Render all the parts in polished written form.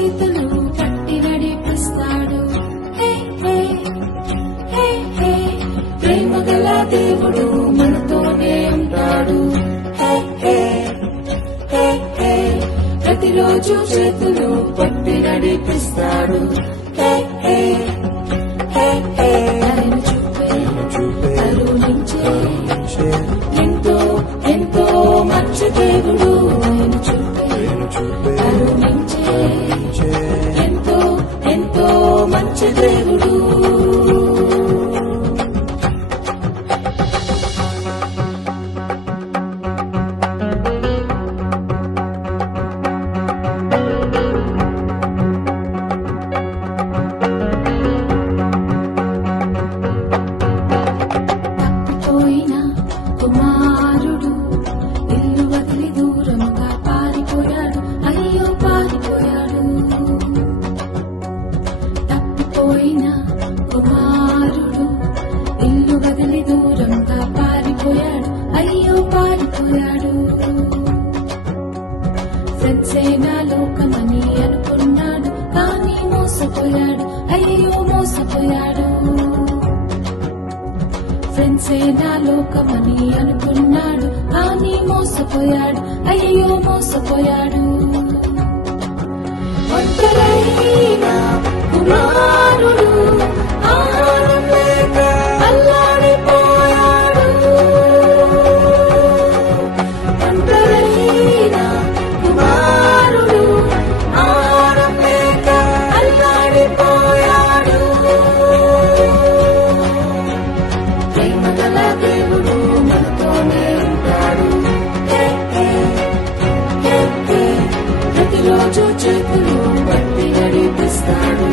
చేతులు పట్టి నడిపిస్తాడు. ప్రేమ గల దేవుడు మనతోనే ఉంటాడు. ప్రతిరోజు చేతులు పట్టి నడిపిస్తాడు. ఆయన చూపే కరుణించే ఎంతో ఎంతో మంచి దేవుడు. ఆయన చూపే కరుణించే ఎంతో ఎంతో మంచి దేవుడు. తప్పిపోయిన కుమారుడు ఇల్లు వదిలి దూరంగా పారిపోయాడు. అయ్యో పారిపోయాడు. తప్పిపోయిన కుమారుడు ఇల్లు వదిలి దూరంగా పారిపోయాడు. అయ్యో పారిపోయాడు. ఫ్రెండ్సే నా లోకమని అనుకున్నాడు, కానీ మోసపోయాడు. అయ్యో మోసపోయాడు. ఫ్రెండ్సే నా లోకమని అనుకున్నాడు, కానీ మోసపోయాడు. అయ్యో మోసపోయాడు. ఒంటరైన కుమారుడు ఆహారం లేక అల్లాడిపోయాడు. ఒంటరైన కుమారుడు ఆహారం లేక అల్లాడిపోయాడు. ప్రేమ గల దేవుడు మనతోనే ఉంటాడు. ప్రతిరోజు చేతులు పట్టి నడిపిస్తాడు.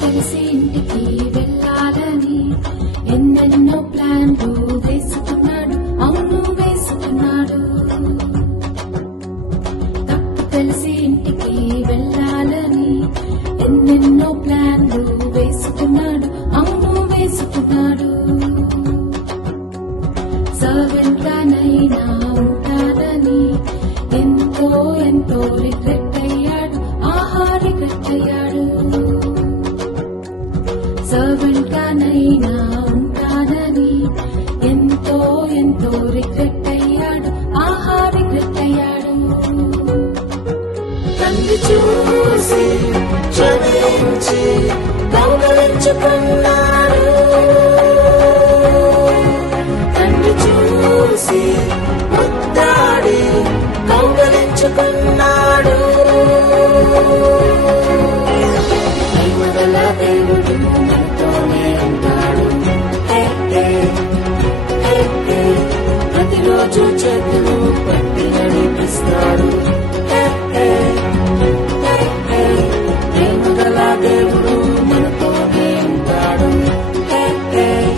తెలిసి ఇంటికి వెళ్ళాలని ఎన్నెన్నో ప్లాన్లు వేసుకున్నాడు. అవును వేసుకున్నాడు. తప్పు తెలిసి ఇంటికి వెళ్ళాలని ఎన్నెన్నో ప్లాన్లు వేసుకున్నాడు. అవును వేసుకున్నాడు. సర్వెంట్ గానైనా ఉంటానని ఎంతో ఎంతో రిగ్రెట్ అయ్యాడు. ఆహా రిగ్రెట్ అయ్యాడు. సర్వెంట్ గానైనా ఉంటానని ఎంతో ఎంతో రిగ్రెట్ అయ్యాడు. ఆహా రిగ్రెట్ అయ్యాడు. తండ్రి చూసి క్షమించి కౌగలించుకున్నాడు. తండ్రి చూసి ముద్దాడి కౌగలించుకున్నాడు. ప్రేమ గల దేవుడు మనతోనే ఉంటాడు. ప్రతిరోజు చేతులు పట్టి నడిపిస్తాడు. ప్రేమ గల దేవుడు